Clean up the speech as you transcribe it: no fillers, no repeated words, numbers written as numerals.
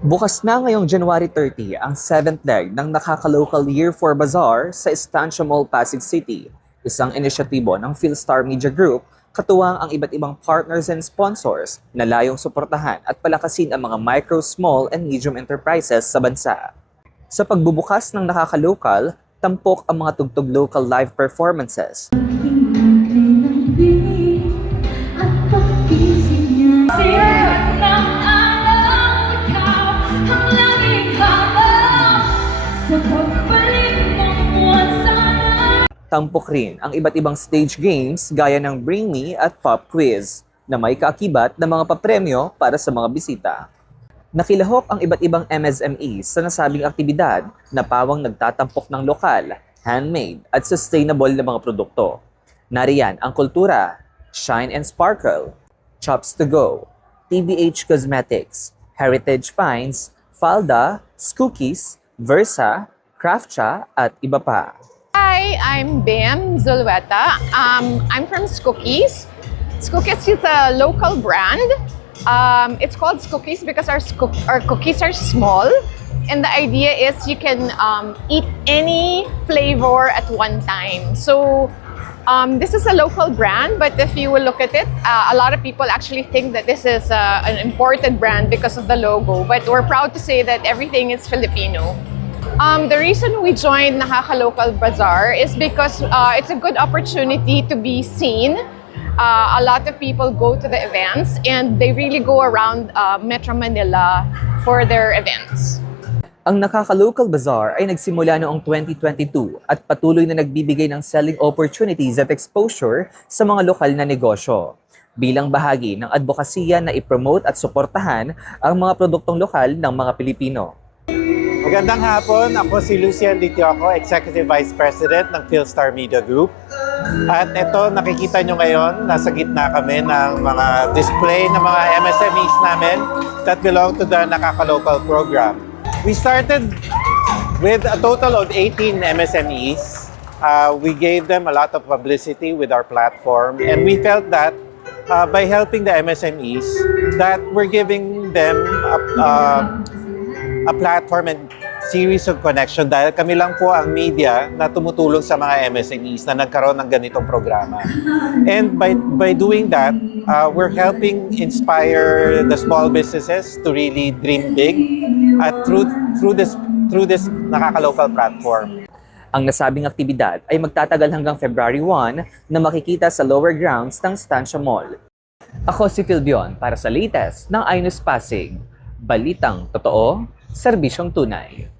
Bukas na ngayong January 30 ang 7th leg ng Nakaka-Local Year 4 Bazaar sa Estancia Mall, Pasig City. Isang inisyatibo ng Philstar Media Group, katuwang ang iba't ibang partners and sponsors na layong suportahan at palakasin ang mga micro, small, and medium enterprises sa bansa. Sa pagbubukas ng Nakaka-Local, tampok ang mga tugtog local live performances. Tampok rin ang iba't ibang stage games gaya ng Bring Me at Pop Quiz na may kaakibat na mga papremyo para sa mga bisita. Nakilahok ang iba't ibang MSMEs sa nasabing aktibidad na pawang nagtatampok ng lokal, handmade at sustainable na mga produkto. Nariyan ang kultura, Shine and Sparkle, Chops to Go, TBH Cosmetics, Heritage Finds, Falda, Skookies, Versa, Craftcha at iba pa. Hi, I'm Bam Zulueta. I'm from Skookies. Skookies is a local brand. It's called Skookies because our cookies are small. And the idea is you can eat any flavor at one time. So this is a local brand, but if you will look at it, a lot of people actually think that this is an imported brand because of the logo. But we're proud to say that everything is Filipino. The reason we joined Nakaka-Local Bazaar is because it's a good opportunity to be seen. A lot of people go to the events and they really go around Metro Manila for their events. Ang Nakaka-Local Bazaar ay nagsimula noong 2022 at patuloy na nagbibigay ng selling opportunities at exposure sa mga lokal na negosyo. Bilang bahagi ng advokasya na ipromote at suportahan ang mga produktong lokal ng mga Pilipino. Magandang hapon, ako si Lucian Ditioco, Executive Vice President ng Philstar Media Group. At ito, nakikita nyo ngayon, nasa gitna kami ng mga display ng mga MSMEs namin that belong to the Nakaka-Local program. We started with a total of 18 MSMEs. We gave them a lot of publicity with our platform, and we felt that by helping the MSMEs, that we're giving them a platform and series of connection dahil kami lang po ang media na tumutulong sa mga MSMEs na nagkaroon ng ganitong programa. And by doing that, we're helping inspire the small businesses to really dream big at through this Nakaka-Local platform. Ang nasabing aktibidad ay magtatagal hanggang February 1 na makikita sa lower grounds ng Estancia Mall. Ako si Philbion para sa latest ng iNews Pasig. Balitang totoo, serbisyong tunay.